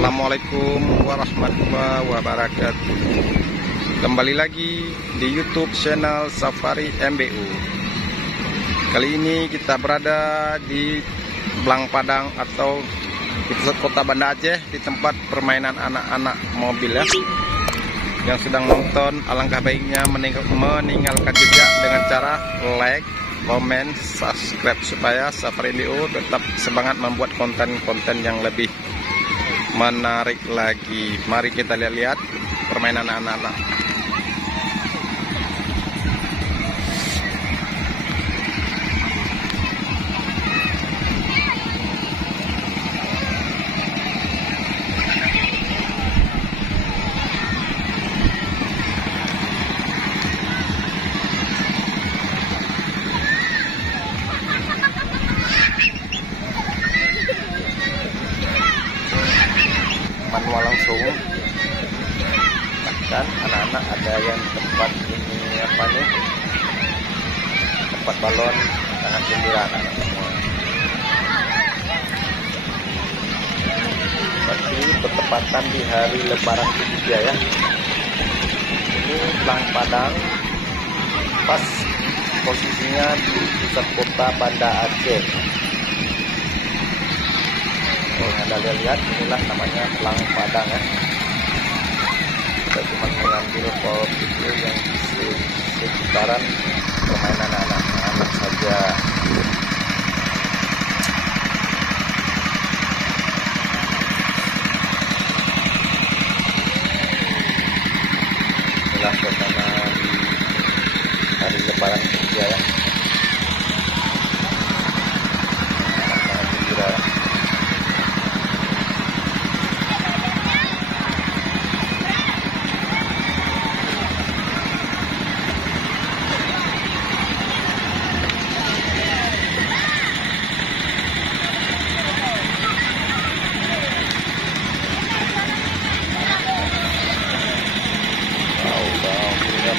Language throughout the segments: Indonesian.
Assalamualaikum warahmatullahi wabarakatuh. Kembali lagi di YouTube channel Safari MBU. Kali ini kita berada di Blang Padang atau di pusat kota Banda Aceh, di tempat permainan anak-anak mobil ya. Yang sedang nonton, alangkah baiknya meninggalkan jejak dengan cara like, komen, subscribe supaya Safari MBU tetap semangat membuat konten-konten yang lebih menarik lagi. Mari kita lihat-lihat permainan anak-anak. Manual langsung, bahkan anak-anak ada yang tempat ini apa nih, tempat balon, sangat gembira anak-anak semua. Seperti bertepatan di hari Lebaran ketiga ya. Ini Blang Padang, pas posisinya di pusat kota Banda Aceh. Kalau Anda lihat, inilah namanya Blang Padang ya. Kita cuma mengambil video yang di sekitaran permainan anak-anak saja. Inilah suasana hari Lebaran ketiga ya. Sangat gembira ya.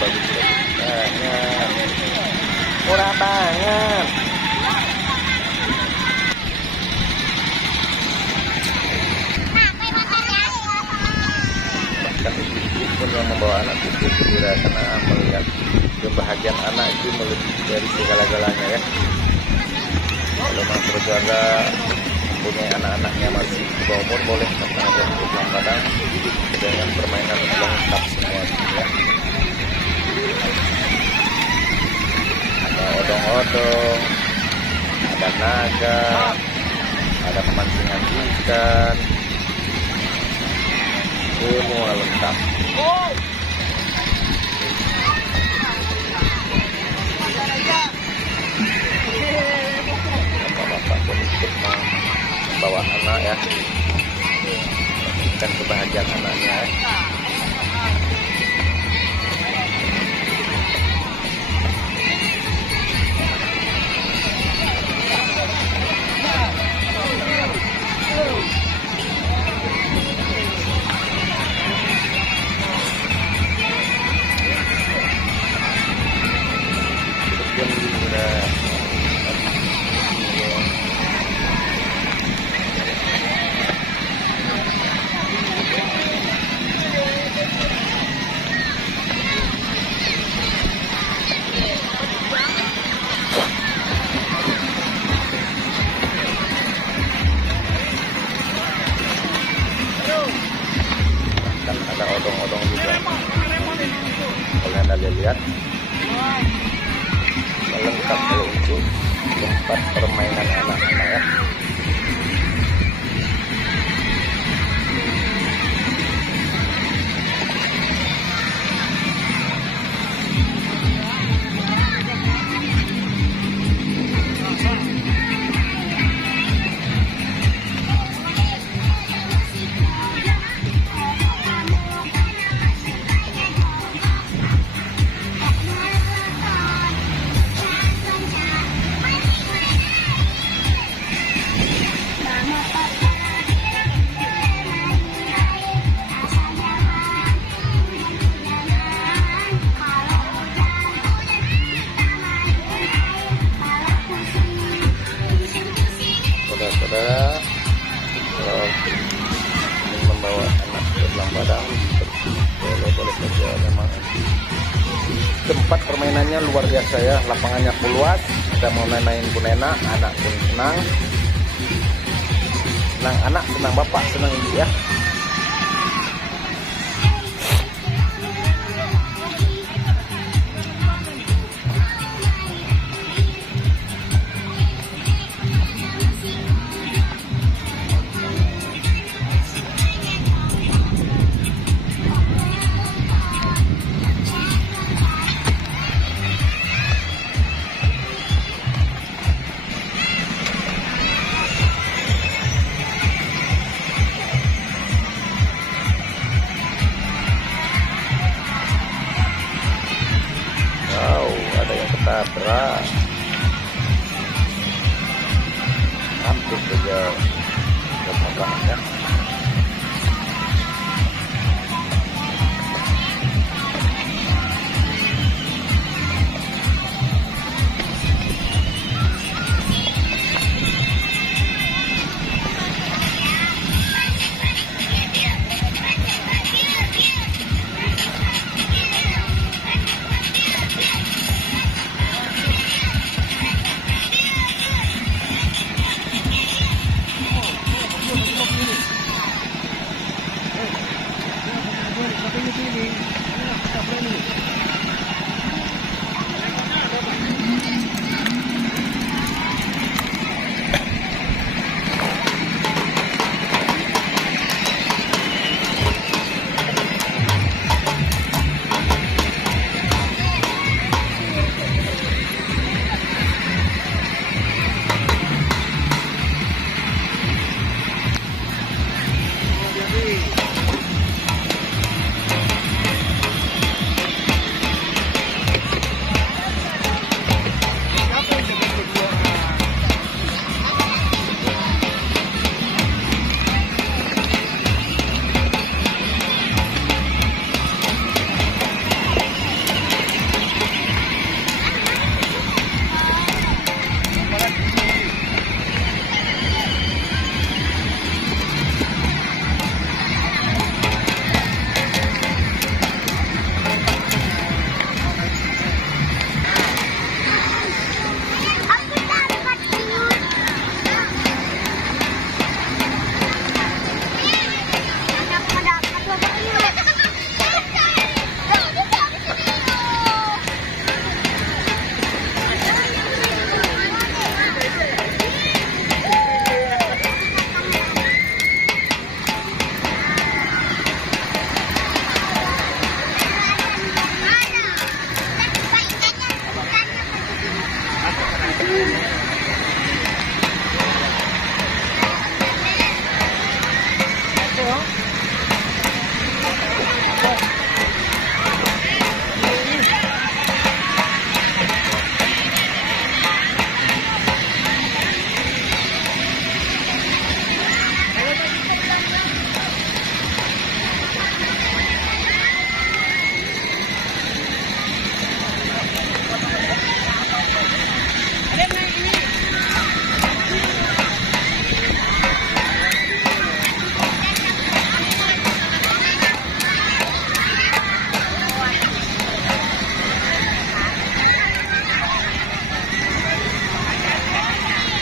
Bagus banget, murah banget. Bahkan ibu pun yang membawa anak itu gembira karena melihat kebahagiaan anak itu melebihi dari segala-galanya ya. Kalau memang saudara mempunyai anak-anaknya masih di bawah umur, boleh datang aja ke Blang Padang dengan permainan lengkap semua ya. Ada odong-odong, ada naga, ada pemancingan ikan, semua lengkap. Bapak-bapak pun ikut membawa anak ya, dan kebahagiaan anaknya ya. Ada odong-odong juga. Kalau Anda lihat, lengkap untuk tempat permainan anak-anak ya. tempat permainannya luar biasa ya, lapangannya luas, kita mau main boneka, anak pun senang. Senang anak, senang bapak, senang ibu ya. Ada yang ketabrak, hampir saja ketabrak ya.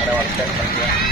Ada warga